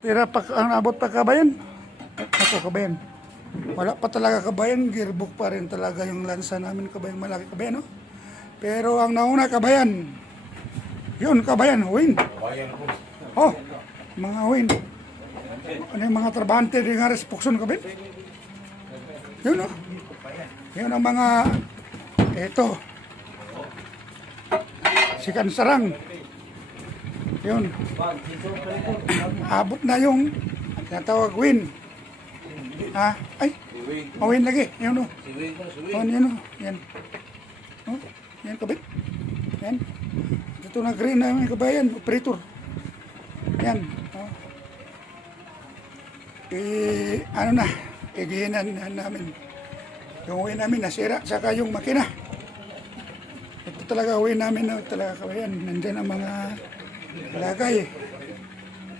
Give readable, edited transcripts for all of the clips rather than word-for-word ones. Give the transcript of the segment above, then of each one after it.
Tira pa ang abot pa kabayan. Ako kabayan. Wala pa talaga kabayan, gearbox pa rin talaga yung lansa namin kabayan, malaki kabayan, no? Pero ang nauna kabayan, yun kabayan, win. Oh, mga win. Ano yung mga trabahante di nga respokson kabayan? Yun, no? Yun ang mga, eto, si Kansarang. Yun. Abot na yung natawag win. Ah, ay, win lagi. Yun o. Oh, yan o. Yan. Oh, yan kabit. Yan. Ito na green na yung kabayan. Operator. Yan. Oh. Ano na. Igihinan namin. Yung win namin nasira. Saka yung makina. Ito talaga win namin na talaga kabayan. Nandyan ang mga lagay.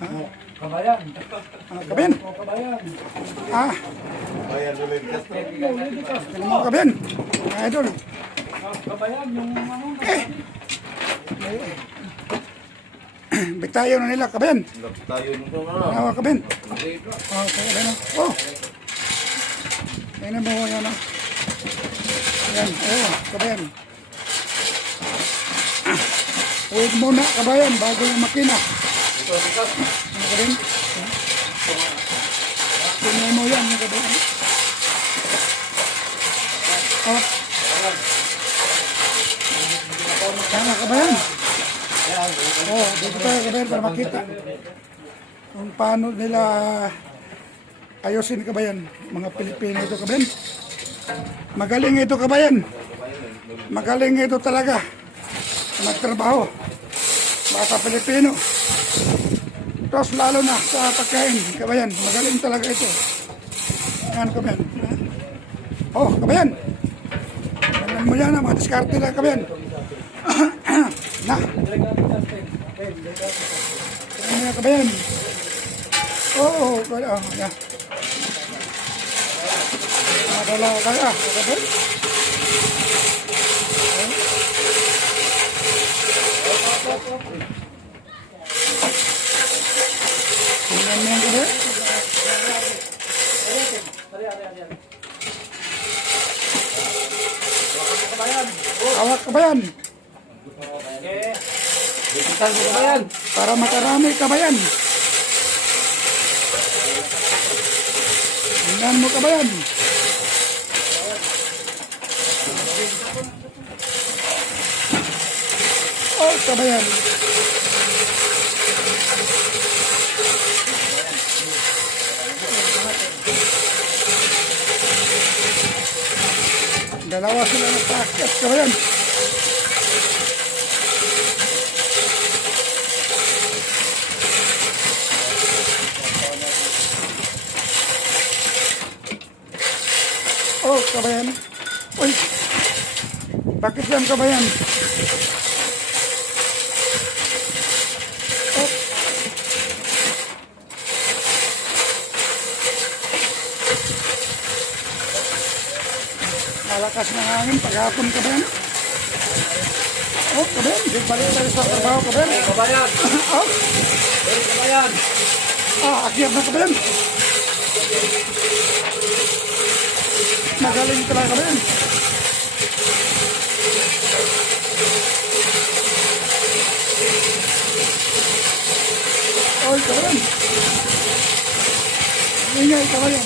Ah. Kabayan. Kabayan. Kabayan. Ah. Kabayan ulit. Ano mo kabayan? Mga idol. Kabayan, yung ano. Bitayo na nila kabayan. Tayo nito na. Nawa kabayan. Oh, kabayan. Oh. Yan mo yan. Yan. Oh, kabayan. Huwag muna kabayan bago yung makina. Ito, ito. Ano kabayan? Tingnan mo yan mga kabayan. Oh. Tama kabayan. Oh, dito tayo kabayan para makita kung paano nila ayusin kabayan. Mga Pilipino ito kabayan. Magaling ito kabayan. Magaling ito talaga. Magtrabaho. Bata Pilipino. Tapos lalo na sa pagkain, kabayan. Magaling talaga ito. Yan, kabayan. Oh, kabayan. Ganyan mo yan, mga diskarte lang, kabayan. Na. Ganyan mo yan, kabayan. Oh, yan. Madala kaya, kabayan. Tingnan mo yan, kabayan. Awak kabayan. Bikitan mo kabayan. Para makarami kabayan. Tingnan mo kabayan. Oh, kabayan. Dalawa sila nagpaakyat kabayan. Oh, kabayan. Uy. Bakit yan kabayan? Oh. Malakas ng hangin paghapon kabayan. Oh, kabayan. Di balik tayo sa trabaho kabayan. Kabayan. Oh. Kabayan. Ah, akyat na kabayan. Magaling talaga kabayan. Oy, kabayan. Ingay kabayan.